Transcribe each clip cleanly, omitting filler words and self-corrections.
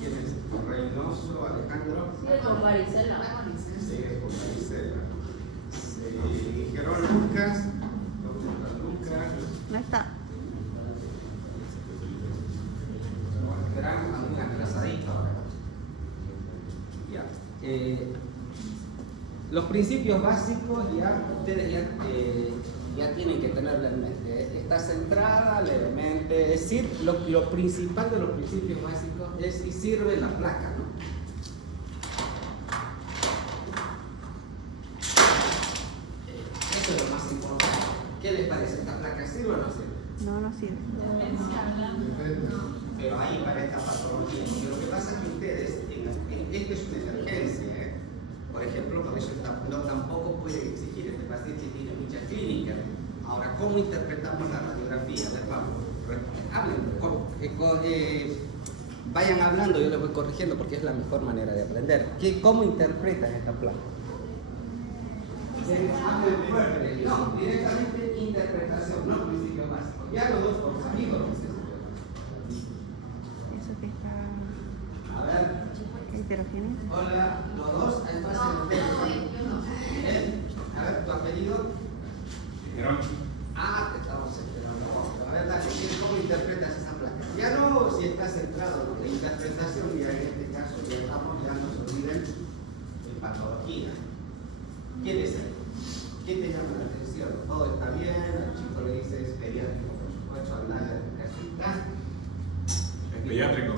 ¿Quién es? Reynoso, Alejandro. Sigue con varicela. Sigue con varicela. Se dijeron Lucas. ¿Dónde está Lucas? No está. Gran un atrasadito ahora. Ya. Los principios básicos ya ustedes ya tienen que tenerlo en mente. Está centrada levemente. Es decir, lo principal de los principios básicos es si sirve la placa, ¿no? Eso es lo más importante. ¿Qué les parece? ¿Esta placa sirve o no sirve? No, no sirve. Pero ahí para esta patología, porque lo que pasa es que ustedes, esto es una emergencia, por ejemplo, por eso no tampoco puede exigir, este paciente tiene muchas clínicas. Ahora, ¿cómo interpretamos la radiografía? A ver, vamos, hablen, vayan hablando, yo les voy corrigiendo porque es la mejor manera de aprender. ¿Cómo interpretan esta placa? Hablen fuerte, no, directamente interpretación, no principio básico. Ya los dos por amigos. Eso que está A ver. heterogéneo. Hola, los dos, hay más en el teléfono. A ver, ¿tu apellido? Ah, te estamos esperando. A ver, dale, ¿cómo interpretas esa placa? Ya no si está centrado en la interpretación, ya en este caso ya estamos, ya no se olviden en patología. ¿Quién es él? ¿Qué te llama la atención? Todo está bien, al chico le dices pediátrico, por supuesto, andar en casita. Pediátrico.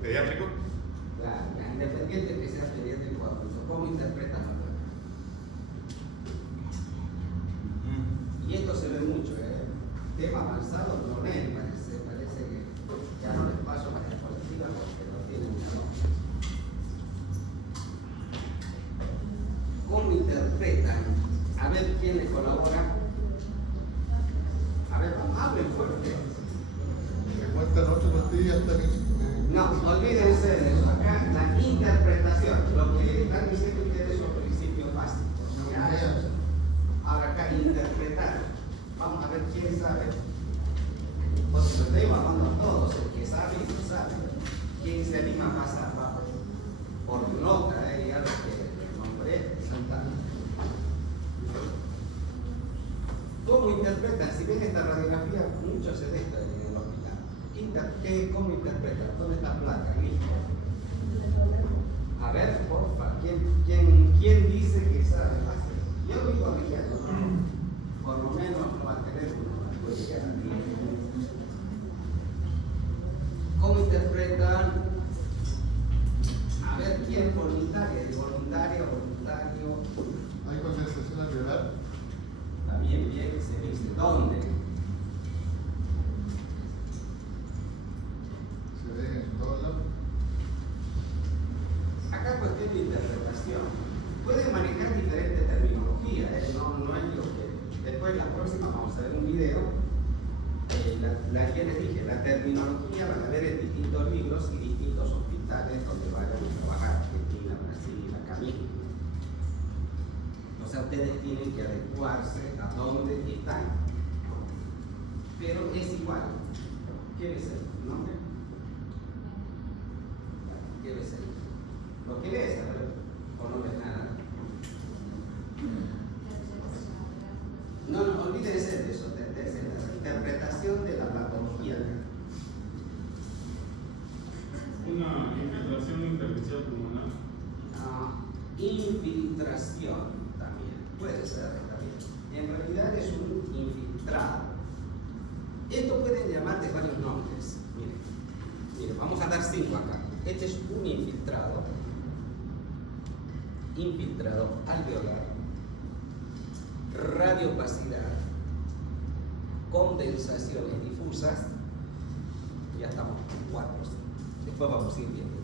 Pediátrico. Claro, independiente que sea pediátrico o adulto, ¿cómo interpretas la placa? Y esto se ve mucho, tema avanzado, no leen, parece que ya no les paso para la política porque no tienen nada. ¿Cómo interpretan? A ver quién les colabora. A ver, hablen fuerte. Me cuentan 8 pastillas hasta que... No, olvídense de eso. Acá la interpretación, lo que están diciendo ustedes son principios básicos. ¿Ya? Ahora acá interpretar. Vamos a ver quién sabe. Pues lo estoy evaluando a todos, el que sabe y no sabe. ¿Quién se anima a pasar? Vamos. Por nota, ya lo que nombré, Santana. ¿Cómo interpretan? Si ven esta radiografía, mucho se deja en el hospital. ¿Cómo interpretan? ¿Dónde está placa? Listo. A ver, porfa, ¿quién dice que sabe? Yo digo corrigiendo, ¿no? Por lo menos lo va a tener uno. ¿Cómo interpretan? A ver, ¿quién voluntario? ¿Voluntario? ¿Hay condensación alveolar? También bien se dice. ¿Dónde? Se ve en todos lados. Acá cuestión de interpretación. Pueden manejar diferentes terminologías, no es lo que... Después la próxima vamos a ver un video. Ya les dije, la terminología van a ver en distintos libros y distintos hospitales donde vayan a trabajar, Argentina, Brasil, acá mismo. O sea, ustedes tienen que adecuarse a dónde están. Pero es igual. ¿Qué es el nombre? ¿Qué es el? Lo que ves, a ver, o no ves nada. No, olvídense de eso, de la interpretación de la patología. Una infiltración intersticial pulmonar. Infiltración también, puede ser también. En realidad es un infiltrado. Esto pueden llamar de varios nombres. Miren, vamos a dar 5 acá. Este es un infiltrado alveolar, radiopacidad, condensaciones difusas, ya estamos con 4. Después vamos a ir viendo.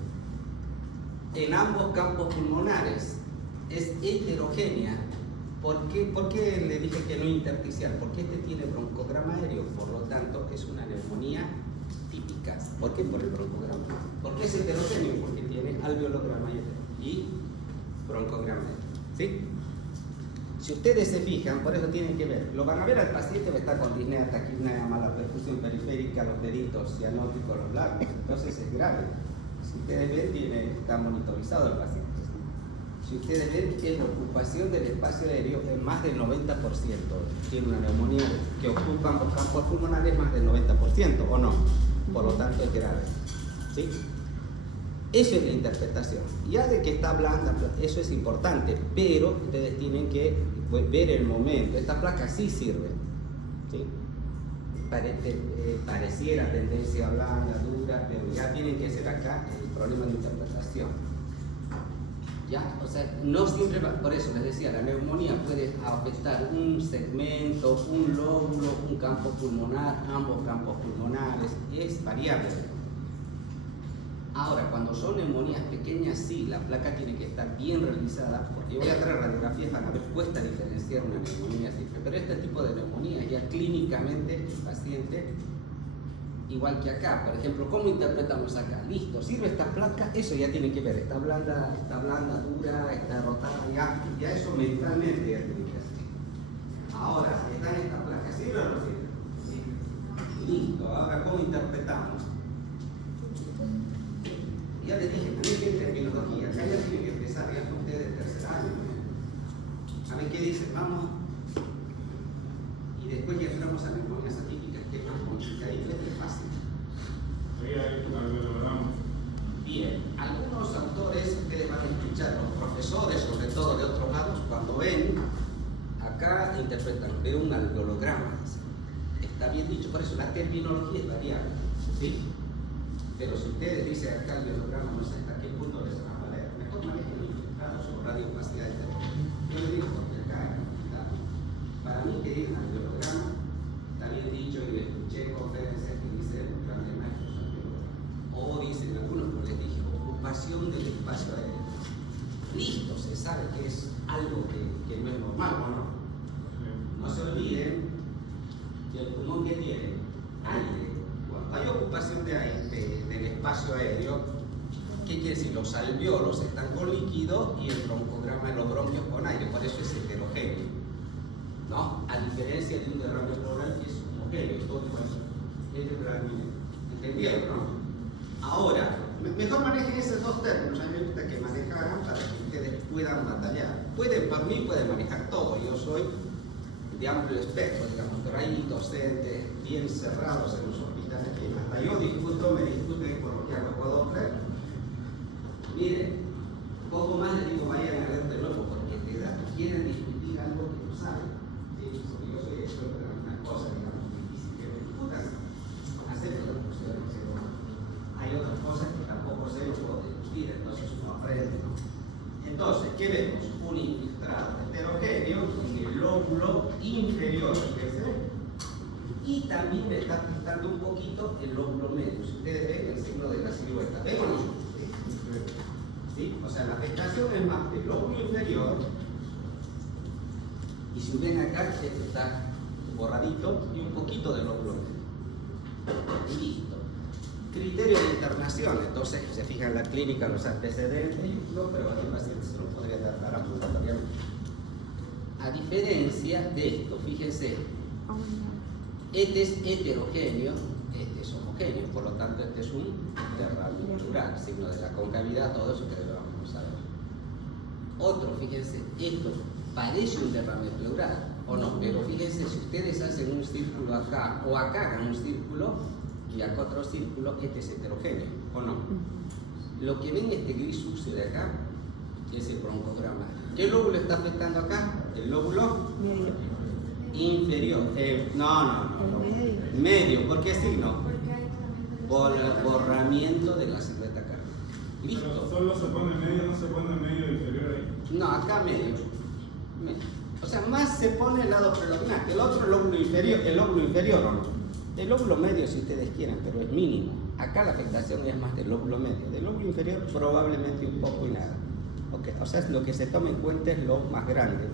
En ambos campos pulmonares es heterogénea. ¿Por qué le dije que no intersticial? Porque este tiene broncograma aéreo, por lo tanto es una neumonía típica. ¿Por qué? Por el broncograma. ¿Por qué es heterogéneo? Porque tiene alveolograma aéreo y broncograma aéreo. ¿Sí? Si ustedes se fijan, por eso tienen que ver, lo van a ver al paciente que está con disnea, taquipnea, mala perfusión periférica, los deditos cianóticos, los labios, entonces es grave. Si ustedes ven, está monitorizado el paciente. Si ustedes ven, es la ocupación del espacio aéreo en más del 90%. Tiene una neumonía que ocupa los campos pulmonares más del 90%, ¿o no? Por lo tanto, es grave. ¿Sí? Eso es la interpretación. Ya de que está blanda, eso es importante, pero ustedes tienen que ver el momento. Esta placa sí sirve. ¿Sí? Pareciera tendencia blanda, dura, pero ya tienen que ser acá el problema de interpretación. ¿Ya? O sea, no siempre va, por eso les decía, la neumonía puede afectar un segmento, un lóbulo, un campo pulmonar, ambos campos pulmonares, es variable. Ahora, cuando son neumonías pequeñas, sí, la placa tiene que estar bien realizada, porque yo voy a traer radiografías, van a ver, cuesta diferenciar una neumonía simple, pero este tipo de neumonía ya clínicamente el paciente, igual que acá, por ejemplo, ¿cómo interpretamos acá? Listo, sirve esta placa, eso ya tiene que ver, está blanda, dura, está rotada, ya eso mentalmente ya tiene que hacer. Ahora, está en esta placa, ¿sirve o no sirve? Sí. Listo, ahora ¿cómo interpretamos? Ya les dije, también en terminología, acá ya tienen que empezar ya con ustedes tercer año. A ver qué dicen, vamos. Y después ya entramos a neumonías atípicas, que es más complicadito, es fácil. Bien, algunos autores, ustedes van a escuchar, los profesores, sobre todo de otros lados, cuando ven, acá interpretan, veo un alveolograma. Está bien dicho, por eso la terminología es variable. ¿Sí? Pero si ustedes dicen acá el biograma, no sé hasta qué punto les va a valer. Mejor manejen infiltrados o radiopacidad. Yo le digo porque acá hay infiltrados. Para mí que digan el biograma, está bien dicho y escuché conferencias que dicen los grandes maestros o dicen algunos, como les dije, ocupación del espacio aéreo. Listo, se sabe que es algo que no es normal, ¿o no? No se olviden que el pulmón que tiene aire. Cuando hay ocupación de aire, del espacio aéreo, ¿qué quiere decir? Los alveolos están con líquido y el broncograma de los bronquios con aire, por eso es heterogéneo, ¿no? A diferencia de un derrame pleural que es homogéneo, todo es realmente. ¿Entendieron, no? Ahora, mejor manejen esos dos términos, a mí me gusta que manejaran para que ustedes puedan batallar. Para mí pueden manejar todo, yo soy de amplio espectro, digamos, pero hay docentes bien cerrados en los hospitales que hasta yo me discuten por lo que hago, ¿puedo creer? Miren, poco más les digo, vayan a ver de nuevo, porque quieren discutir algo que no saben. ¿Sí? Porque yo soy experto en algunas cosas, digamos, difícil que me discutan, acepto la posibilidad de que no. Hay otras cosas que tampoco sé, no puedo discutir, entonces uno aprende, ¿no? Entonces, ¿qué vemos? Un infiltrado heterogéneo en el lóbulo inferior, fíjense, y también me está afectando un poquito el lóbulo medio. Si ustedes ven el signo de la silueta, ¿ven o no? ¿Sí? O sea, la afectación es más del lóbulo inferior, y si ven acá, este está borradito, y un poquito del lóbulo medio. Listo. Criterio de internación, entonces se fija en la clínica los antecedentes, pero a los pacientes se lo podría dar ambulatoriamente. A diferencia de esto, fíjense, este es heterogéneo, este es homogéneo, por lo tanto este es un derrame pleural, signo de la concavidad, todo eso que lo vamos a ver. Otro, fíjense, esto parece un derrame pleural, o no, pero fíjense, si ustedes hacen un círculo acá, o acá hagan un círculo, y acá otro círculo, este es heterogéneo, ¿o no? Lo que ven este gris sucio de acá es el broncograma. ¿Qué lóbulo está afectando acá? El lóbulo Medio. inferior. No. Medio. ¿Por qué signo? Borramiento de la silueta cardíaca. Listo. Pero solo se pone medio, no se pone medio inferior ahí. No, acá medio. O sea, más se pone el lado preliminar que el otro lóbulo inferior, el lóbulo no. El lóbulo medio si ustedes quieren, pero es mínimo. Acá la afectación es más del lóbulo medio. Del lóbulo inferior probablemente un poco y nada. Okay. O sea, lo que se toma en cuenta es lo más grande.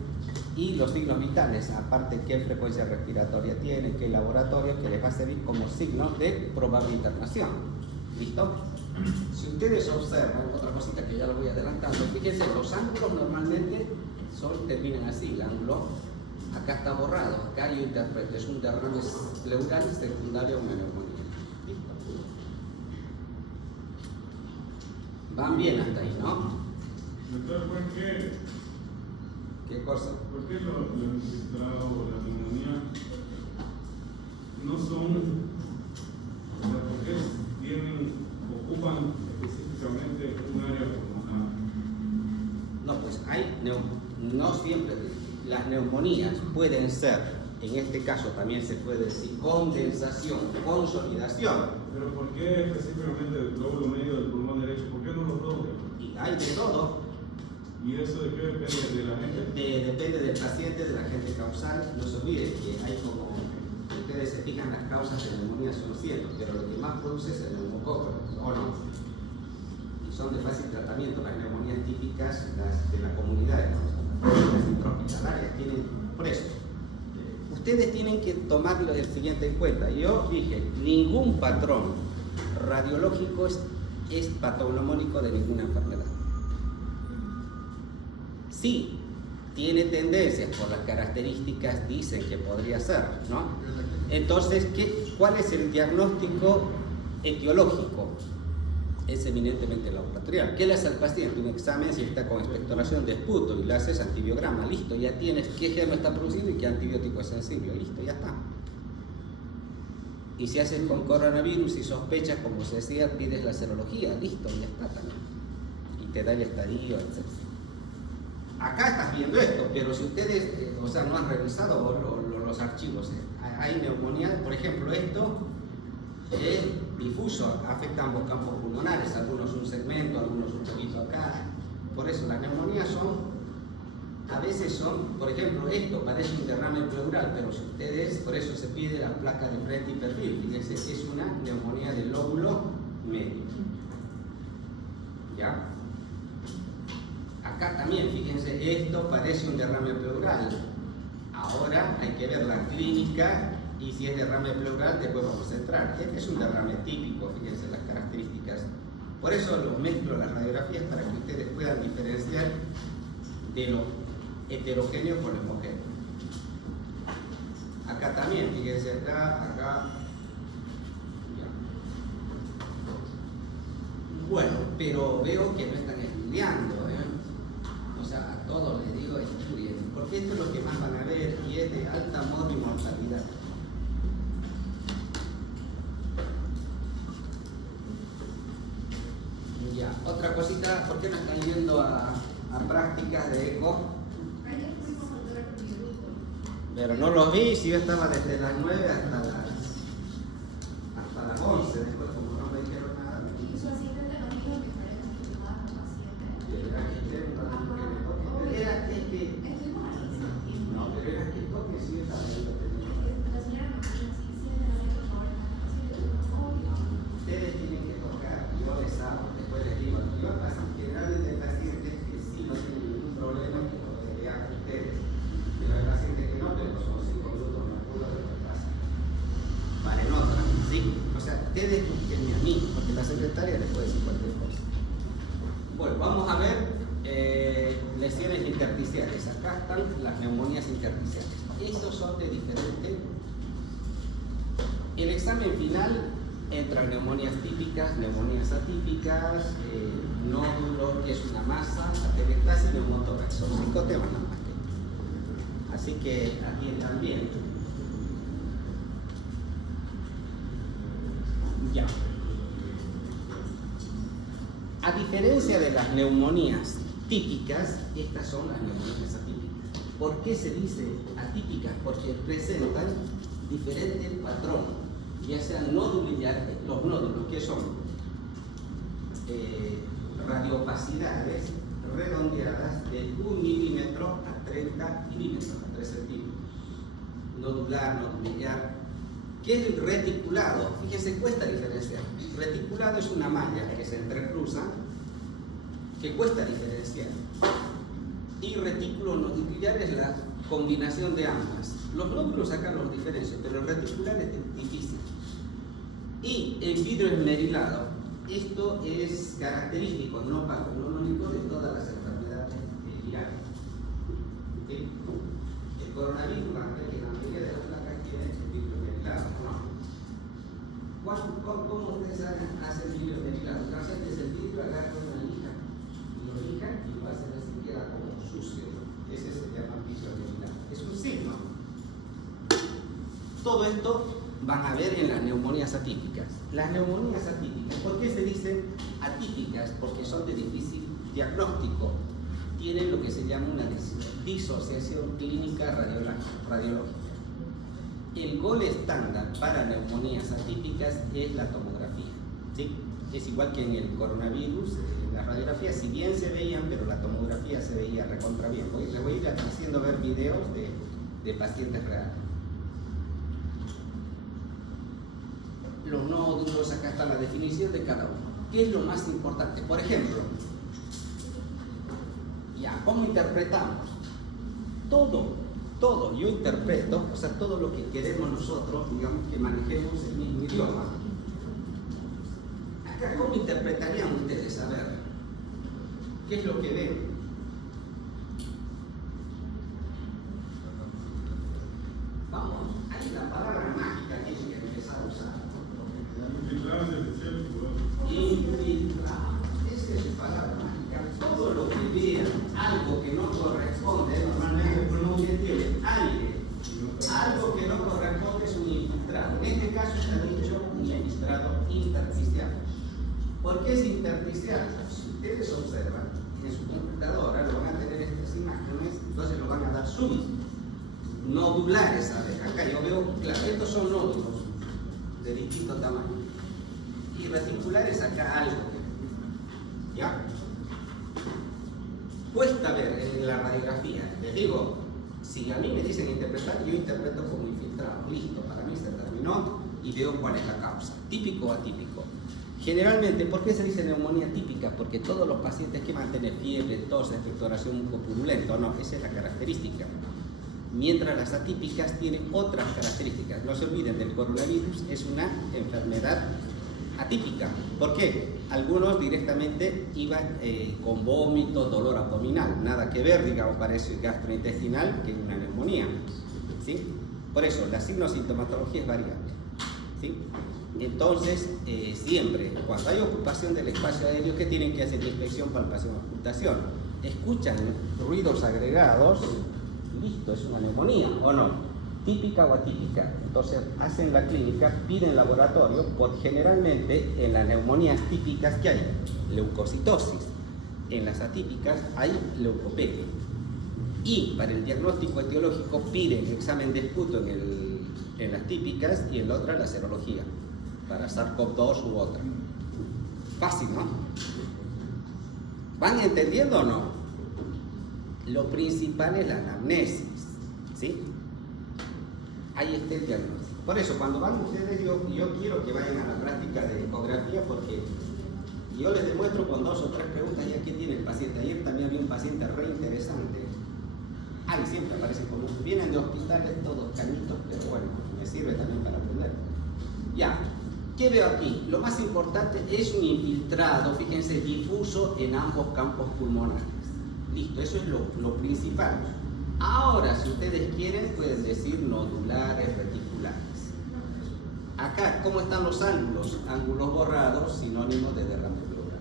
Y los signos vitales, aparte qué frecuencia respiratoria tiene, qué laboratorio, que les va a servir como signo de probable internación. ¿Listo? Si ustedes observan, otra cosita que ya lo voy adelantando, fíjense, los ángulos normalmente terminan así, el ángulo acá está borrado, acá yo interpreto, es un derrame pleural secundario a una neumonía. ¿Listo? Van bien hasta ahí, ¿no? Doctor, ¿Qué cosa? ¿por qué los infiltrados o las neumonías no son, o sea, por qué ocupan específicamente un área pulmonar? No, pues no siempre. Las neumonías pueden ser, en este caso también se puede decir condensación, consolidación. Pero ¿por qué específicamente el lóbulo medio del pulmón derecho? ¿Por qué no los dos? Y hay de todo. ¿Y eso de qué depende? ¿De la gente? Depende del paciente, del agente causal. No se olvide que hay como, ustedes se fijan, las causas de neumonía son cientos, pero lo que más produce es el neumococo, ¿o no? Y son de fácil tratamiento. Las neumonías típicas, las de la comunidad, las intrahospitalarias, tienen, por eso. Ustedes tienen que tomar el siguiente en cuenta. Yo dije, ningún patrón radiológico es patognomónico de ninguna enfermedad. Sí, tiene tendencias por las características, dicen que podría ser, ¿no? Entonces, ¿cuál es el diagnóstico etiológico? Es eminentemente laboratorial. ¿Qué le hace al paciente? Un examen si está con expectoración de esputo y le haces antibiograma, listo, ya tienes qué germen está produciendo y qué antibiótico es sensible, listo, ya está. Y si haces con coronavirus y sospechas, como se decía, pides la serología, listo, ya está también. Y te da el estadio, etc. Acá estás viendo esto, pero si ustedes, no han revisado los archivos, hay neumonía, por ejemplo, esto es difuso, afecta ambos campos pulmonares, algunos un segmento, algunos un poquito acá. Por eso las neumonías a veces son, por ejemplo, esto parece un derrame pleural, pero si ustedes, por eso se pide la placa de frente y perfil, fíjense que es una neumonía del lóbulo medio. ¿Ya? Acá también, fíjense, esto parece un derrame pleural. Ahora hay que ver la clínica y si es derrame pleural después vamos a entrar. Este es un derrame típico, fíjense las características. Por eso los mezclo las radiografías para que ustedes puedan diferenciar de lo heterogéneo con lo homogéneo. Acá también, fíjense acá. Ya. Bueno, pero veo que no están estudiando, a todos les digo estudien, porque esto es lo que más van a ver y es de alta mortalidad. Ya, otra cosita, ¿por qué no están yendo a prácticas de eco? Pero no los vi, si yo estaba desde las 9 hasta las 11, después como no me dijeron nada. Ustedes tienen que tocar, yo les hago, después les digo, generalmente hay pacientes que sí no tienen ningún problema que lo vean ustedes, pero hay pacientes que no, pero son 5 minutos me apuro de lo que pasa. Vale, en otra, ¿sí? Ustedes busquenme a mí, porque la secretaria les puede decir cualquier cosa. Bueno, vamos a ver lesiones intersticiales. Acá están las neumonías intersticiales. Estos son de diferente. El examen final entra neumonías típicas, neumonías atípicas, nódulo, que es una masa, atelectasia y neumotórax. Son 5 temas nada más. Así que atiendan bien. Ya. A diferencia de las neumonías típicas, estas son las neumonías atípicas. ¿Por qué se dice atípicas? Porque presentan diferente patrón, ya sean nodulillares, los nódulos que son radiopacidades redondeadas de 1 milímetro a 30 milímetros, a 3 centímetros. Nodular, nodulillar. ¿Qué es el reticulado? Fíjense, cuesta diferenciar. Reticulado es una malla que se entrecruza, que cuesta diferenciar. Y retículo nodulillar es la combinación de ambas. Los nódulos acá los diferencian, pero el reticular es difícil. Y el vidrio esmerilado, esto es característico, no patognomónico de todas las enfermedades virales. ¿Sí? El coronavirus, la mayoría de las placas tienen el vidrio esmerilado, ¿no? ¿Cómo ustedes hacen vidrio esmerilado? Entonces el vidrio agarra una línea esto van a ver en las neumonías atípicas. Las neumonías atípicas, ¿por qué se dicen atípicas? Porque son de difícil diagnóstico. Tienen lo que se llama una disociación clínica radiológica. El gol estándar para neumonías atípicas es la tomografía, ¿sí? Es igual que en el coronavirus, en las radiografías, si bien se veían, pero la tomografía se veía recontra bien. Les voy a ir haciendo ver videos de pacientes reales. Los nódulos, acá está la definición de cada uno. ¿Qué es lo más importante? Por ejemplo, ya, ¿cómo interpretamos? Todo, yo interpreto, o sea, todo lo que queremos nosotros, digamos que manejemos el mismo idioma. Acá, ¿cómo interpretarían ustedes? A ver, ¿qué es lo que ven? Vamos, hay una palabra mágica que hay que empezar a usar. Infiltrado. Esa es su palabra mágica. Todo lo que vean, algo que no corresponde, normalmente uno tiene aire. Algo que no corresponde es un infiltrado. En este caso está dicho un infiltrado intersticial. ¿Por qué es intersticial? Si ustedes observan, en su computadora lo van a tener estas imágenes, entonces lo van a dar zoom. Nodulares, ¿sabes? Acá yo veo, claro, estos son nódulos de distinto tamaño. Y reticulares acá algo. ¿Ya? Cuesta ver en la radiografía. Les digo, si a mí me dicen interpretar, yo interpreto como infiltrado. Listo, para mí se terminó y veo cuál es la causa. Típico o atípico. Generalmente, ¿por qué se dice neumonía típica? Porque todos los pacientes que van a tener fiebre, tos, expectoración mucopurulenta, no, esa es la característica. Mientras las atípicas tienen otras características. No se olviden del coronavirus, es una enfermedad atípica. ¿Por qué? Algunos directamente iban con vómito, dolor abdominal. Nada que ver, digamos, para eso gastrointestinal que una neumonía. ¿Sí? Por eso, la signosintomatología es variable. ¿Sí? Entonces, siempre, cuando hay ocupación del espacio aéreo, ¿qué tienen que hacer? Inspección, palpación, ocultación. Escuchan ruidos agregados, listo, es una neumonía, ¿o no? Típica o atípica. Entonces, hacen la clínica, piden laboratorio, porque generalmente en las neumonías típicas, ¿qué hay? Leucocitosis. En las atípicas hay leucopenia. Y para el diagnóstico etiológico piden examen de esputo en las típicas y en la otra la serología, para SARS-CoV-2 u otra. Fácil, ¿no? ¿Van entendiendo o no? Lo principal es la anamnesis, ¿sí? Ahí está el diagnóstico. Por eso, cuando van ustedes, yo quiero que vayan a la práctica de ecografía, porque yo les demuestro con 2 o 3 preguntas ya qué tiene el paciente. Ayer también había un paciente re interesante. Ay, siempre aparecen como vienen de hospitales todos cañitos, pero bueno, me sirve también para aprender. Ya, ¿qué veo aquí? Lo más importante es un infiltrado, fíjense, difuso en ambos campos pulmonares. Listo, eso es lo principal. Ahora, si ustedes quieren, pueden decir nodulares, reticulares. Acá, ¿cómo están los ángulos? Ángulos borrados, sinónimos de derrame pleural.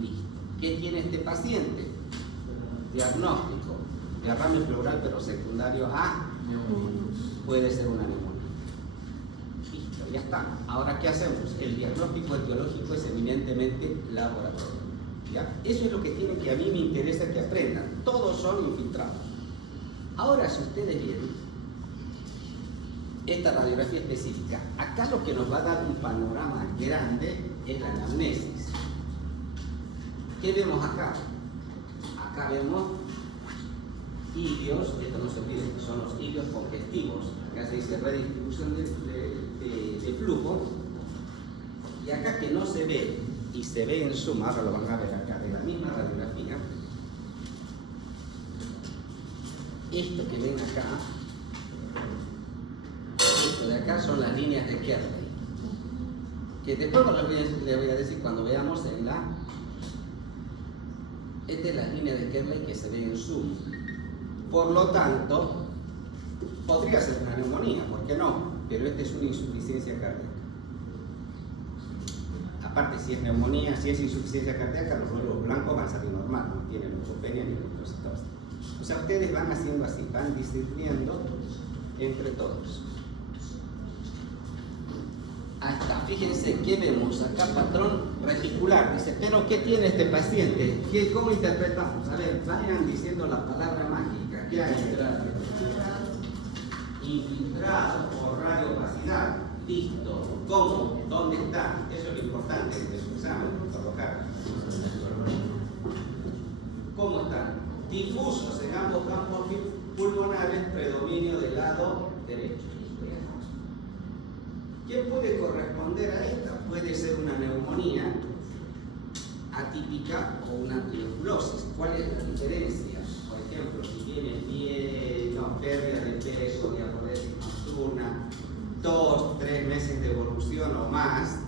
Listo. ¿Qué tiene este paciente? Diagnóstico. Derrame pleural, pero secundario a puede ser una neumonía. Listo, ya está. Ahora, ¿qué hacemos? El diagnóstico etiológico es eminentemente laboratorio. ¿Ya? Eso es lo que tienen que a mí me interesa que aprendan. Todos son infiltrados. Ahora, si ustedes vieron esta radiografía específica, acá lo que nos va a dar un panorama grande es la anamnesis. ¿Qué vemos acá? Acá vemos ilios, esto no se olviden que son los ilios congestivos. Acá se dice redistribución de flujo. Y acá que no se ve, y se ve en suma, ahora lo van a ver acá, de la misma radiografía. Esto que ven acá, esto de acá son las líneas de Kerley, que después les voy a decir cuando veamos en la... Esta es la línea de Kerley que se ve en zoom. Por lo tanto, podría ser una neumonía, ¿por qué no? Pero esta es una insuficiencia cardíaca. Aparte, si es neumonía, si es insuficiencia cardíaca, los glóbulos blancos van a salir normal, no tienen leucopenia ni leucocitosis. O sea, ustedes van haciendo así, van discerniendo entre todos. Ahí está, fíjense que vemos acá patrón reticular. Dice, pero ¿qué tiene este paciente? ¿Cómo interpretamos? A ver, vayan diciendo la palabra mágica. ¿Qué hay? Infiltrado por radiopacidad. Listo. ¿Cómo? ¿Dónde está? Eso es lo importante de su examen, colocar. ¿Cómo están? Difusos en ambos campos pulmonares, predominio del lado derecho. ¿Qué puede corresponder a esta? Puede ser una neumonía atípica o una tuberculosis. ¿Cuál es la diferencia? Por ejemplo, si tiene pérdida de peso, diaporesis nocturna, 2-3 meses de evolución o más,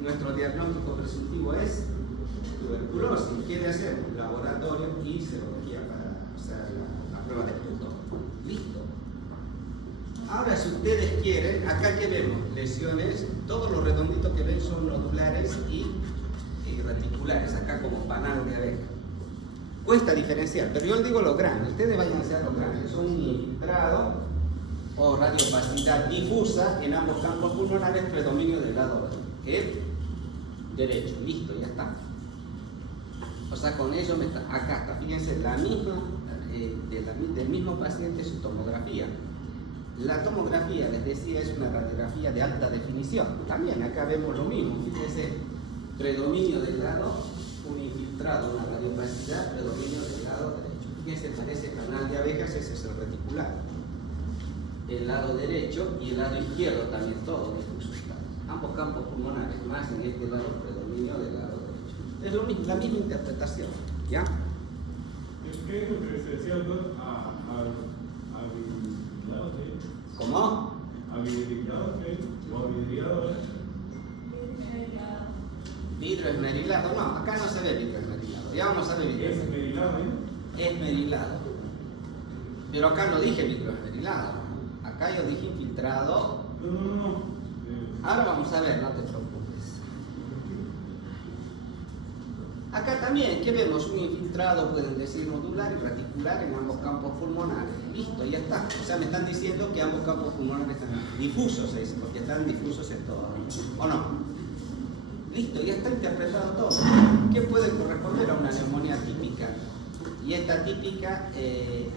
nuestro diagnóstico presuntivo es tuberculosis. ¿Qué le hacemos? Laboratorio y serología para la prueba de punto. Listo. Ahora, si ustedes quieren, acá que vemos lesiones, todos los redonditos que ven son nodulares y reticulares, acá como panal de abeja. Cuesta diferenciar, pero yo les digo lo grande, ustedes váyanse a lo grande, son un infiltrado o radiopacidad difusa en ambos campos pulmonares, predominio del lado derecho. Listo, ya está. O sea, con ello acá está, fíjense, la misma, del mismo paciente su tomografía. La tomografía, les decía, es una radiografía de alta definición. También acá vemos lo mismo, fíjense, predominio del lado, un infiltrado, una radiopacidad, predominio del lado derecho. Fíjense, parece canal de abejas, ese es el reticular. El lado derecho y el lado izquierdo también, todo difuso. Ambos campos pulmonares, más en este lado, predominio del lado derecho. Es lo mismo, la misma interpretación, ¿ya? ¿Qué es lo que se decía, doctor? ¿Cómo? ¿Avidriado qué? ¿O avidriado? Vidrio esmerilado, no, acá no se ve vidrio esmerilado. Ya vamos a ver vidrio ¿Es esmerilado, esmerilado. Pero acá no dije vidrio esmerilado. Acá yo dije infiltrado. No. Ahora vamos a ver, no te preocupes. Acá también, ¿qué vemos? Un infiltrado, pueden decir nodular y reticular en ambos campos pulmonares. Listo, ya está. O sea, me están diciendo que ambos campos pulmonares están difusos, se dice, porque están difusos en todo. ¿O no? Listo, ya está interpretado todo. ¿Qué puede corresponder a una neumonía típica? Y esta típica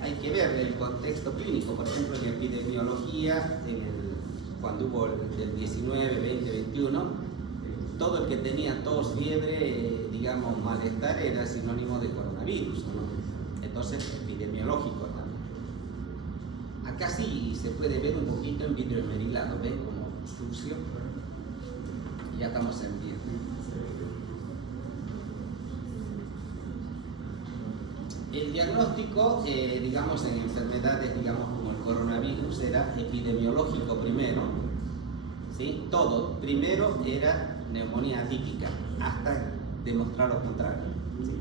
hay que ver el contexto clínico, por ejemplo, en epidemiología, cuando hubo del 19, 20, 21. Todo el que tenía tos, fiebre, digamos, malestar era sinónimo de coronavirus, ¿no? Entonces, epidemiológico también. Acá sí se puede ver un poquito en vidrio esmerilado, ¿ven? Como sucio. Ya estamos en vidrio. El diagnóstico, digamos, en enfermedades, digamos, como el coronavirus, era epidemiológico primero, ¿sí? Todo. Primero era neumonía atípica, hasta demostrar lo contrario. ¿Sí?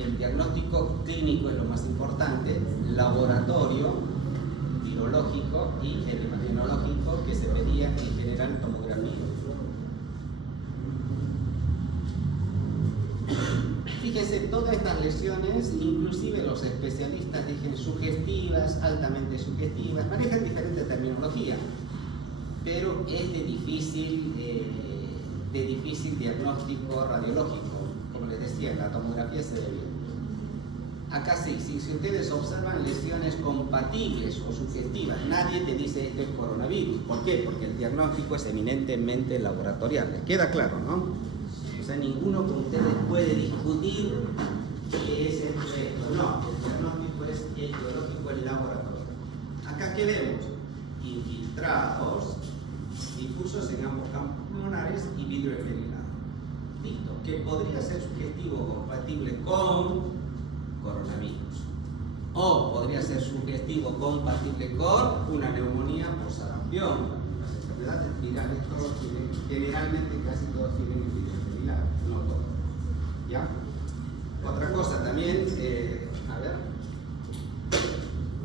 El diagnóstico clínico es lo más importante, laboratorio, virológico y epidemiológico, que se pedía en general tomografía. Fíjense, todas estas lesiones, inclusive los especialistas dicen sugestivas, altamente sugestivas, manejan diferente terminología, pero es de difícil diagnóstico radiológico. Como les decía, la tomografía se ve bien. Acá sí, si ustedes observan lesiones compatibles o sugestivas, nadie te dice esto es coronavirus. ¿Por qué? Porque el diagnóstico es eminentemente laboratorial. ¿Les queda claro, no? O sea, ninguno con ustedes puede discutir qué es esto. No, el diagnóstico es etiológico en laboratorio. Acá, ¿qué vemos? Infiltrados, difusos en ambos campos pulmonares y vidrio esmerilado. Listo. Que podría ser sugestivo o compatible con coronavirus. O podría ser sugestivo o compatible con una neumonía por sarampión. Las enfermedades virales todos tienen, generalmente casi todos tienen vidrio esmerilado, no todos. ¿Ya? Otra cosa también, a ver,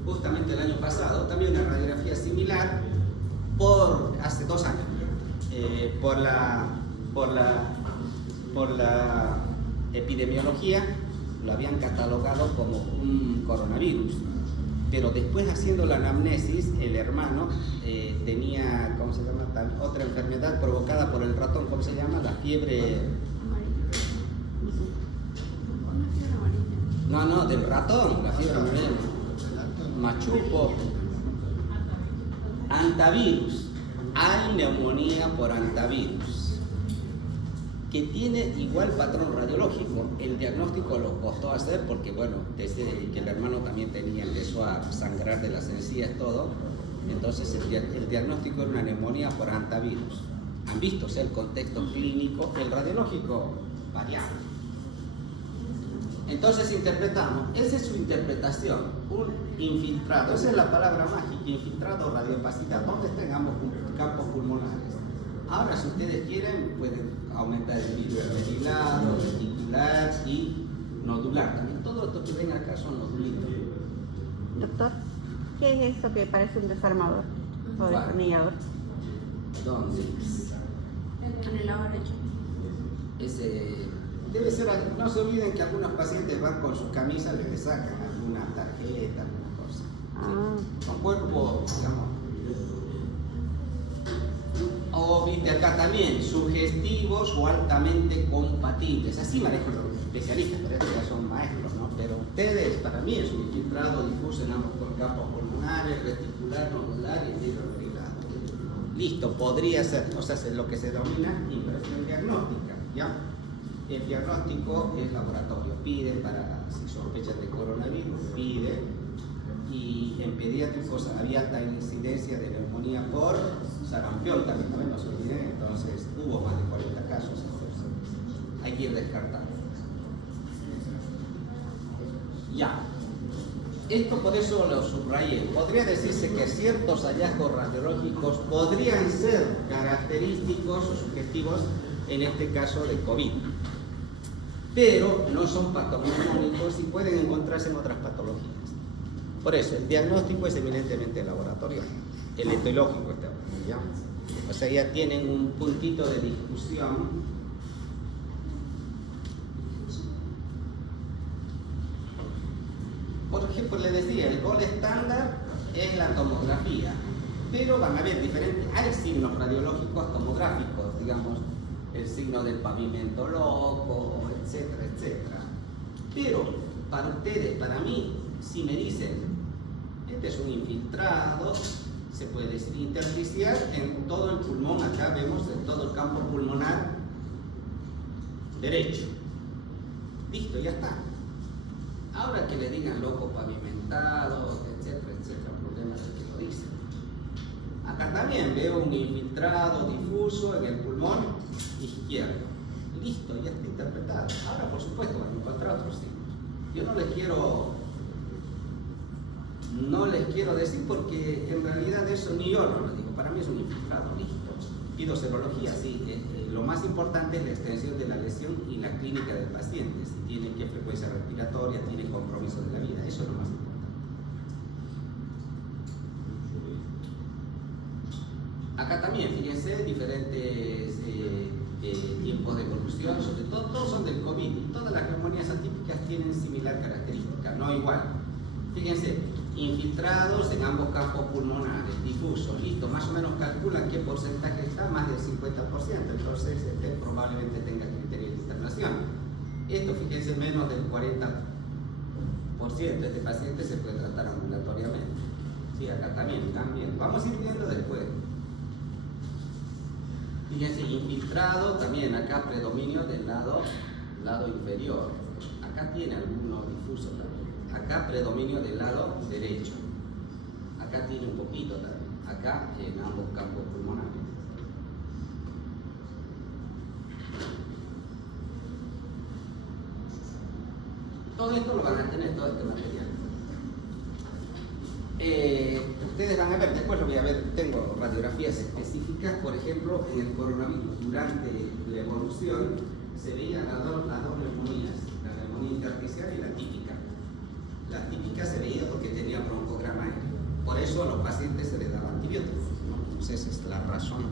justamente el año pasado, también una radiografía similar hace 2 años, por la epidemiología lo habían catalogado como un coronavirus. Pero después, haciendo la anamnesis, el hermano tenía, ¿cómo se llama? Otra enfermedad provocada por el ratón, ¿cómo se llama? La fiebre. No, del ratón, la fiebre amarilla. Machupo. Antavirus. Hay neumonía por antavirus, que tiene igual patrón radiológico. El diagnóstico lo costó hacer porque, bueno, desde que el hermano también empezó a sangrar de las encías, todo. Entonces el diagnóstico era una neumonía por antavirus. Han visto, o sea, el contexto clínico, el radiológico variable. Entonces interpretamos, esa es su interpretación, un infiltrado, esa es la palabra mágica, infiltrado o radiopacidad, ¿dónde están ambos campos pulmonares? Ahora, si ustedes quieren, pueden aumentar el vidrio ventilado, reticular y nodular también. Todo esto que ven acá son nodulitos. Doctor, ¿qué es eso que parece un desarmador o destornillador? ¿Dónde? En el lado derecho. Ese debe ser, no se olviden que algunos pacientes van con sus camisas, les sacan alguna tarjeta, alguna cosa. ¿Sí? Son cuerpos, digamos. O viste acá también, sugestivos o altamente compatibles. Así manejan los especialistas, pero estos ya son maestros, ¿no? Pero ustedes, para mí, es un infiltrado difuso en ambos campos pulmonares, reticular, nodular y hidrogrilado. Listo, podría ser, o sea, es lo que se denomina impresión diagnóstica, ¿ya? El diagnóstico es laboratorio, piden para, si sospechan de coronavirus, piden. Y en pediátricos había alta incidencia de neumonía por sarampión también no se olviden, entonces hubo más de 40 casos, entonces hay que ir descartando. Ya, esto por eso lo subrayé. Podría decirse que ciertos hallazgos radiológicos podrían ser característicos o sugestivos, en este caso de COVID, pero no son patognomónicos y pueden encontrarse en otras patologías. Por eso, el diagnóstico es eminentemente laboratorio, el etiológico está, ¿ya? O sea, ya tienen un puntito de discusión. Por ejemplo, les decía, el gol estándar es la tomografía, pero van a haber diferentes, hay signos radiológicos tomográficos, digamos, el signo del pavimento loco, etcétera, etcétera. Pero para ustedes, para mí, si me dicen, este es un infiltrado, se puede decir intersticial en todo el pulmón, acá vemos en todo el campo pulmonar derecho. Listo, ya está. Ahora que le digan loco pavimentado, etcétera, etcétera, problemas de que lo dicen. Acá también veo un infiltrado difuso en el pulmón izquierdo. Listo, ya está interpretado. Ahora, por supuesto, van a encontrar otros signos. Yo no les quiero decir porque en realidad eso ni yo no lo digo. Para mí es un infiltrado, listo. Pido serología, sí. Lo más importante es la extensión de la lesión y la clínica del paciente. Si tiene qué frecuencia respiratoria, tiene compromiso de la vida. Eso es lo más importante. Acá también, fíjense, diferentes tiempos de evolución, sobre todo, todos son del COVID y todas las neumonías atípicas tienen similar característica, no igual. Fíjense, infiltrados en ambos campos pulmonares, difusos, listo, más o menos calculan qué porcentaje está, más del 50%, entonces probablemente tenga criterio de internación. Esto, fíjense, menos del 40%, este paciente se puede tratar ambulatoriamente. Sí, acá también, vamos a ir viendo después. Fíjense, infiltrado también, acá predominio del lado inferior. Acá tiene alguno difuso también. Acá predominio del lado derecho. Acá tiene un poquito también. Acá en ambos campos pulmonares. Todo esto lo van a tener, todo este material. Ustedes van a ver, después lo voy a ver, tengo radiografías específicas, por ejemplo, en el coronavirus, durante la evolución se veían las dos neumonías, la neumonía intersticial y la típica. La típica se veía porque tenía broncograma aéreo, por eso a los pacientes se les daba antibióticos, ¿no? Entonces esa es la razón.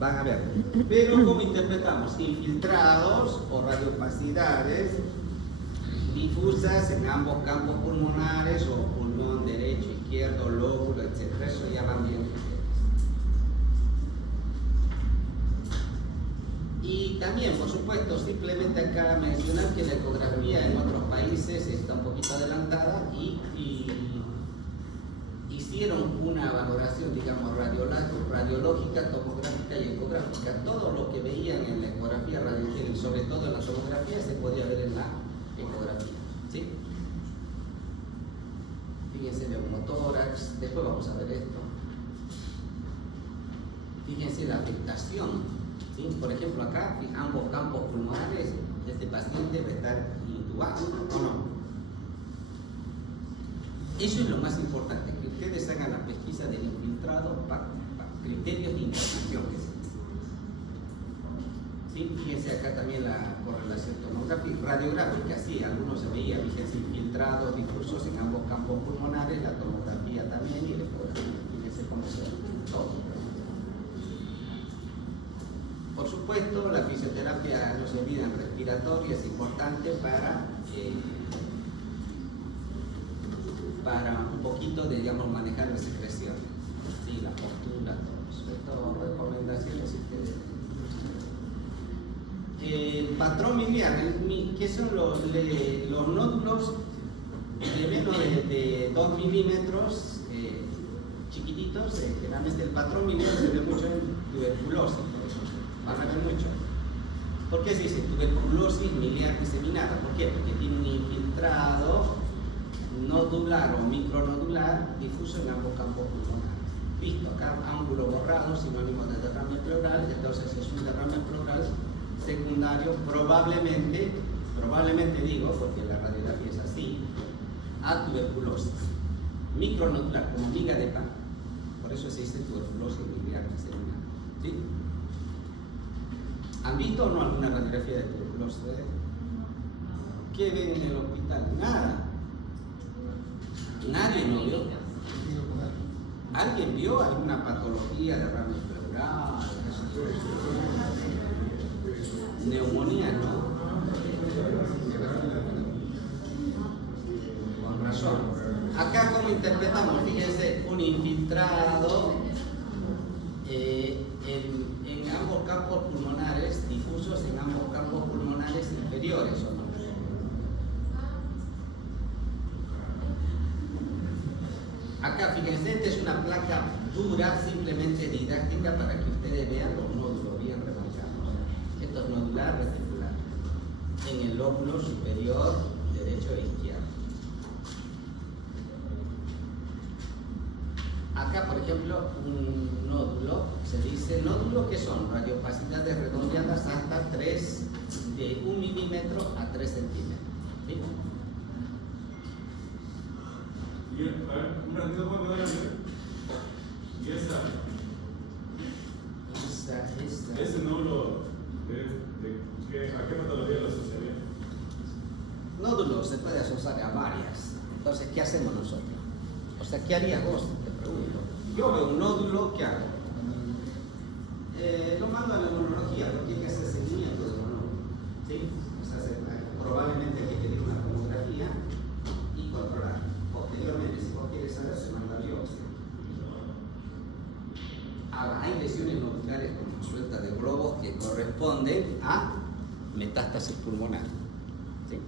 Van a ver, pero ¿cómo interpretamos? Infiltrados o radiopacidades difusas en ambos campos pulmonares o pulmón derecho, izquierdo, lóbulo, etc. Eso ya van bien. Y también, por supuesto, simplemente acá mencionar que la ecografía en otros países está un poquito adelantada y hicieron una valoración, digamos, radiológica, tomográfica y ecográfica. Todo lo que veían en la ecografía radiológica, sobre todo en la tomografía, se podía ver en la ecografía. ¿Sí? Fíjense el neumotórax, después vamos a ver esto. Fíjense la afectación. ¿Sí? Por ejemplo, acá, ambos campos pulmonares, este paciente va a estar intubado, ¿o no? Eso es lo más importante, que ustedes hagan la pesquisa del infiltrado para criterios de internación. ¿Sí? Fíjense acá también la correlación tomográfica, radiográfica, sí, algunos se veía, fíjense, infiltrados, difusos en ambos campos pulmonares, la tomografía también y la ecografía. Fíjense cómo se ve todo. Por supuesto, la fisioterapia, no se olviden, respiratoria es importante para un poquito de, digamos, manejar las secreciones, ¿sí? La postura, todo. Esto, recomendaciones si ustedes. Patrón miliar, ¿qué son los nódulos de menos de 2 milímetros, chiquititos? Generalmente el patrón miliar se ve mucho en tuberculosis, por eso. Van a ver mucho. ¿Por qué se dice tuberculosis miliar diseminada? ¿Por qué? Porque tiene un infiltrado nodular o micronodular difuso en ambos campos pulmonares. Visto acá, ángulo borrado, sinónimo de derrame pleural, entonces es un derrame pleural secundario, probablemente digo, porque la radiografía es así, a tuberculosis. Micronodular, como miga de pan. Por eso se dice tuberculosis miliar diseminada. ¿Sí? ¿Han visto o no alguna radiografía de tuberculosis? ¿Qué ven en el hospital? Nada. Nadie no vio. ¿Alguien vio alguna patología de derrame pleural? Neumonía, ¿no? Con razón. Acá, ¿cómo interpretamos? Fíjense, un infiltrado en ambos campos pulmonares, difusos en ambos campos pulmonares inferiores, ¿o no? Acá, fíjense, esta es una placa dura, simplemente didáctica, para que ustedes vean los nódulos bien remarcados. Esto es nodular reticular, en el lóbulo superior derecho e izquierdo. Acá, por ejemplo, un nódulo, se dice nódulos que son radiopacidades redondeadas hasta 3, de 1 milímetro a 3 centímetros. ¿Sí? Y un ratito puedo dar a ver. Y ese nódulo, ¿a qué patología lo asociaría? Nódulo se puede asociar a varias. Entonces, ¿qué hacemos nosotros? O sea, ¿qué harías vos? Te pregunto. Yo veo un nódulo, ¿qué hago? Lo mando a la neurología, porque hay que hacer seguimiento de los nódulos. ¿Sí? O sea, probablemente hay que pedir una tomografía y controlar. Posteriormente, si vos quieres saber, se manda biopsia. Ahora, hay lesiones nodulares como suelta de globos que corresponden a metástasis pulmonar. ¿Sí?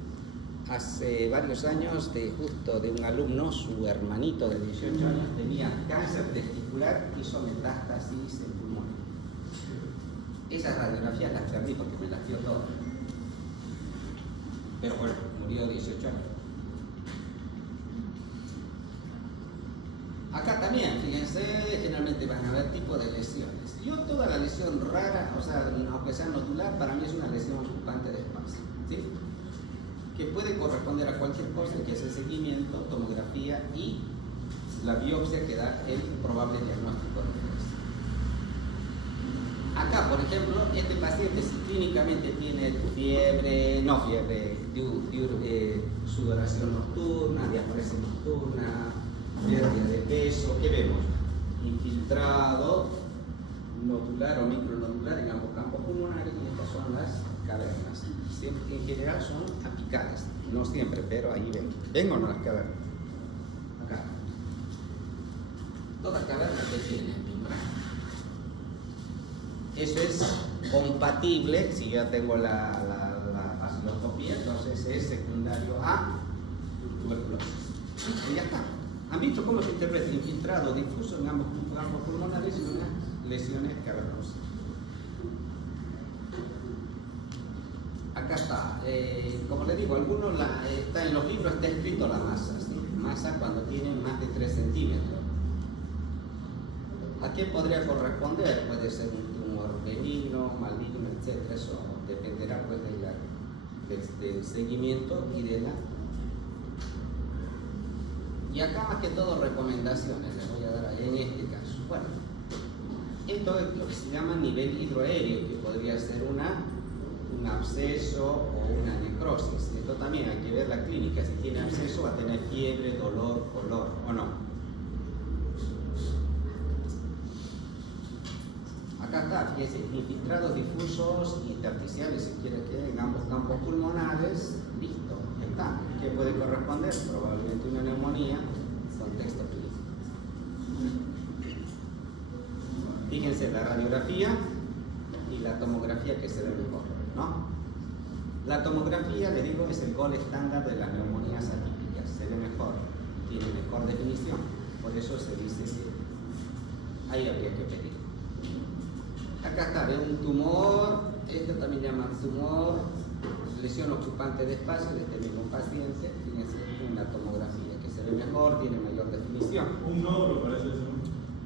Hace varios años, justo de un alumno, su hermanito de 18 años tenía cáncer testicular, hizo metástasis en pulmón. Esas radiografías las perdí porque me las dio todo. Pero bueno, murió 18 años. Acá también, fíjense, generalmente van a haber tipos de lesiones. Yo toda la lesión rara, o sea, aunque sea nodular, para mí es una lesión ocupante de espacio, ¿sí? Que puede corresponder a cualquier cosa, que es el seguimiento, tomografía y la biopsia que da el probable diagnóstico de infección. Acá, por ejemplo, este paciente si clínicamente tiene sudoración nocturna, diapresia nocturna, pérdida de peso, ¿qué vemos? Infiltrado, nodular o micronodular en ambos campos pulmonares, y estas son las cavernas. En general son apicales, no siempre, pero ahí ven. ¿Ven o no las cavernas? acá. Toda caverna que tiene membrana. Eso es compatible, si yo tengo la baciloscopía, entonces es secundario a tuberculosis. Y ya está. ¿Han visto cómo se interpreta infiltrado difuso en ambos campos pulmonares y unas lesiones cavernosas? Acá está. Como les digo, algunos está en los libros está escrito la masa, ¿sí? Masa cuando tiene más de 3 centímetros. ¿A qué podría corresponder? Puede ser un tumor benigno, maligno, etc. Eso dependerá pues del seguimiento y de la... Y acá más que todo recomendaciones les voy a dar ahí en este caso. Bueno, esto es lo que se llama nivel hidroaéreo, que podría ser un absceso o una necrosis. Esto también hay que ver la clínica. Si tiene absceso va a tener fiebre, dolor, color o no. Acá está, fíjense, infiltrados difusos intersticiales, si quiere que en ambos campos pulmonares, listo, ya está. ¿Qué puede corresponder? Probablemente una neumonía, contexto clínico. Fíjense la radiografía y la tomografía que se ve mejor, ¿no? La tomografía, le digo, es el gol estándar de las neumonías atípicas, se ve mejor, tiene mejor definición, por eso se dice que ahí habría que pedir. Acá está, ve un tumor, esto también llaman tumor, lesión ocupante de espacio de este mismo paciente, fíjense, una tomografía que se ve mejor, tiene mayor definición. Un nódulo parece eso.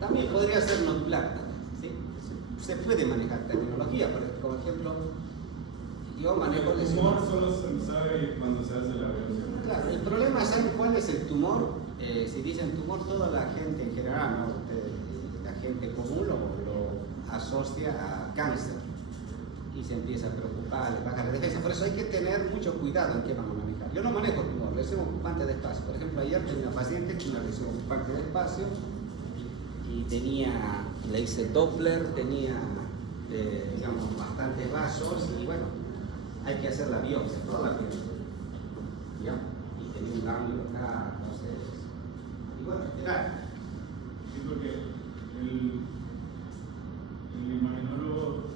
También podría ser nodular, ¿sí? Se puede manejar terminología, por ejemplo, yo manejo el tumor solo se sabe cuando se hace la biopsia. Claro, el problema es saber cuál es el tumor. Si dicen tumor, toda la gente en general, ¿no? La gente común lo asocia a cáncer y se empieza a preocupar, le baja la defensa. Por eso hay que tener mucho cuidado en qué vamos a manejar. Yo no manejo tumor, lesión ocupante de espacio. Por ejemplo, ayer tenía una paciente con una lesión ocupante de espacio y le hice Doppler, tenía digamos bastantes vasos y bueno, hay que hacer la biopsia, toda la biopsia. ¿Ya? Y tenía un cambio acá, entonces. Y bueno, esperar. Sí, porque el imaginólogo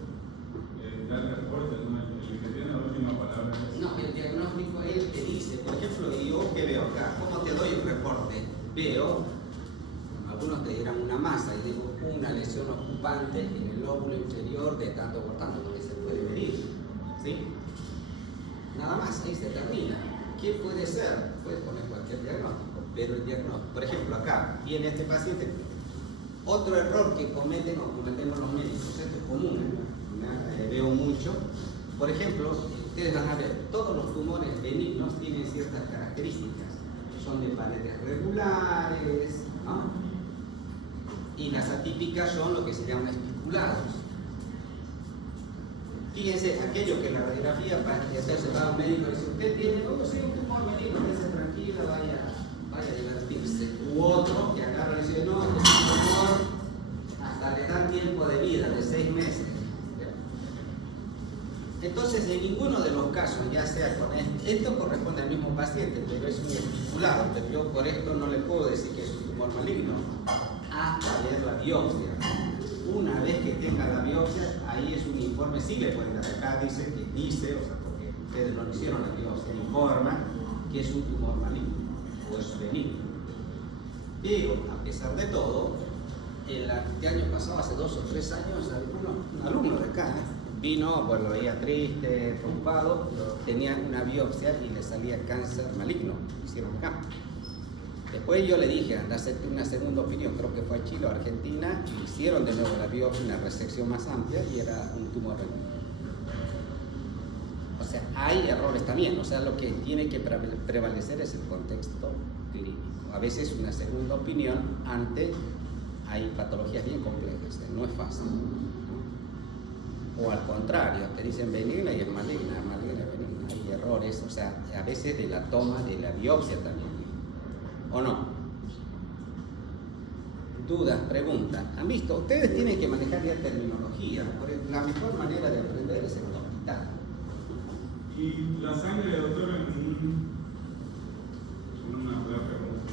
da el reporte, ¿no? El que tiene la última palabra. No, el diagnóstico es el que dice, por ejemplo, yo que veo acá, ¿cómo te doy el reporte? Veo, algunos te dirán una masa y digo una lesión ocupante en el lóbulo inferior de tanto por tanto, porque se puede medir, ¿sí? Nada más, ahí se termina. ¿Qué puede ser? Puedes poner cualquier diagnóstico, pero el diagnóstico, por ejemplo, acá viene este paciente. Otro error que cometen o cometemos los médicos, esto es común, veo mucho. Por ejemplo, ustedes van a ver, todos los tumores benignos tienen ciertas características. Son de paredes regulares, ¿no? Y las atípicas son lo que se llaman espiculados. Fíjense, aquello que la radiografía para que se va a un médico y dice, usted tiene un tumor benigno, quédese tranquila, vaya a divertirse. U otro que agarra y dice, no, este tumor hasta le dan tiempo de vida de 6 meses. Entonces, en ninguno de los casos, ya sea con esto corresponde al mismo paciente, pero es un espiculado, pero yo por esto no le puedo decir que es un tumor maligno, hasta ver la biopsia. Una vez que tenga la biopsia, ahí es un informe, sí le pueden dar acá, o sea, porque ustedes no hicieron la biopsia, informa que es un tumor maligno o es benigno. Pero, a pesar de todo, el año pasado, hace 2 o 3 años, un alumno de acá, vino, pues lo veía triste, preocupado, tenía una biopsia y le salía cáncer maligno, hicieron acá. Después yo le dije, anda a hacerte una segunda opinión, creo que fue a Chile o Argentina, y hicieron de nuevo la biopsia, una resección más amplia y era un tumor maligno. O sea, hay errores también, o sea, lo que tiene que prevalecer es el contexto clínico. A veces una segunda opinión hay patologías bien complejas, no es fácil. O al contrario, te dicen benigna y es maligna, benigna. Hay errores, o sea, a veces de la toma de la biopsia también. ¿O no? Dudas, preguntas. ¿Han visto? Ustedes tienen que manejar ya terminología. La mejor manera de aprender es en el hospital. Y la sangre, doctor, una pregunta.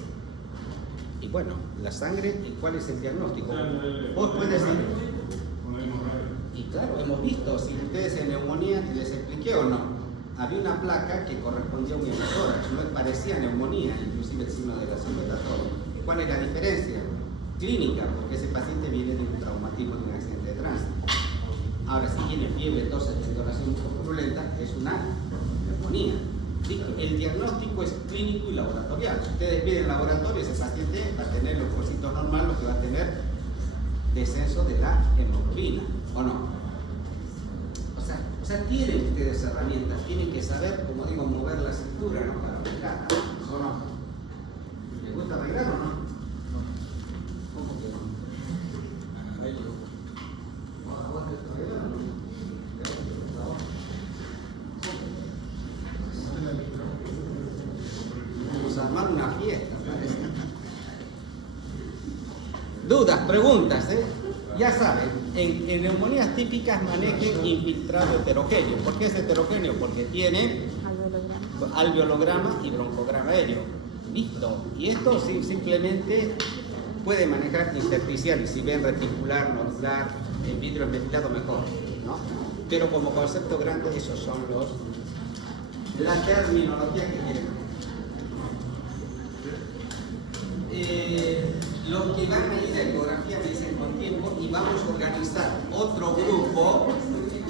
bueno, la sangre, ¿cuál es el diagnóstico? Sangre, Vos puedes decir, Una hemorragia. y claro, hemos visto, si ustedes en neumonía, les expliqué o no, había una placa que correspondía a un hemorragia, no parecía neumonía, inclusive el signo de la silueta, todo. ¿Cuál es la diferencia? Clínica, porque ese paciente viene de un traumatismo de un accidente de tránsito. Ahora, si tiene fiebre, tos, expectoración purulenta, es una neumonía. ¿Sí? El diagnóstico es clínico y laboratorial. Si ustedes piden laboratorio, ese paciente va a tener los leucocitos normales, lo que va a tener descenso de la hemoglobina, ¿o no? O sea, tienen ustedes herramientas, tienen que saber, como digo, mover la cintura, ¿no? Para bailar, ¿o no? ¿Les gusta bailar o no? ¿Cómo que no? Vamos a armar una fiesta, parece. Dudas, preguntas, Ya saben, en neumonías típicas manejen infiltrado heterogéneo. ¿Por qué es heterogéneo? Porque tiene alveolograma y broncograma aéreo. Listo. Y esto sí, simplemente puede manejar intersticial, y si ven reticular, nodular, en vidrio ventilado mejor, ¿no? Pero como concepto grande, esos son la terminología que quieren. Los que van a ir a ecografía me dicen con tiempo y vamos a organizar otro grupo.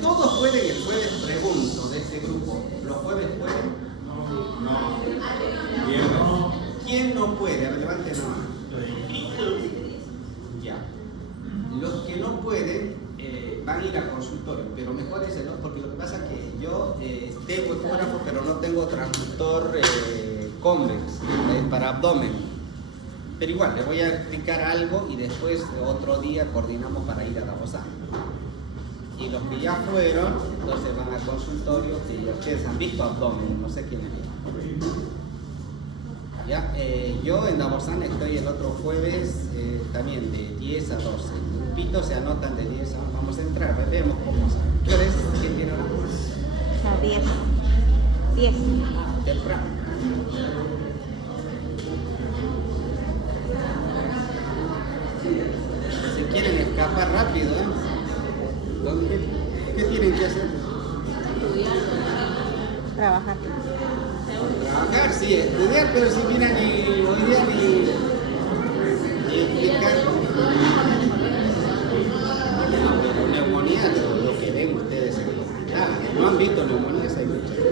Todos pueden, el jueves pregunto de este grupo. ¿Los jueves pueden? No. Viernes. ¿Quién no puede? A ver, levanten la mano. Ya. Los que no pueden van a ir al consultorio, pero mejor es el otro, porque lo que pasa es que yo tengo ecógrafo, pero no tengo transductor convex para abdomen. Pero igual, les voy a explicar algo y después otro día coordinamos para ir a Davosán. Y los que ya fueron, entonces van al consultorio, y ustedes han visto abdomen, no sé quiénes vieron. Ya, yo en Davosán estoy el otro jueves también de 10 a 12. Grupitos se anotan de 10 a 11. Vamos a entrar, vemos cómo sale. ¿Qué hora es? ¿Quién tiene hora? A 10. 10. Temprano. Si quieren escapar rápido, ¿qué tienen que hacer? Trabajar. Trabajar, sí, estudiar, pero si miran y hoy día ni explicar. Neumonía, lo que ven ustedes en el hospital. No han visto neumonías, hay muchas.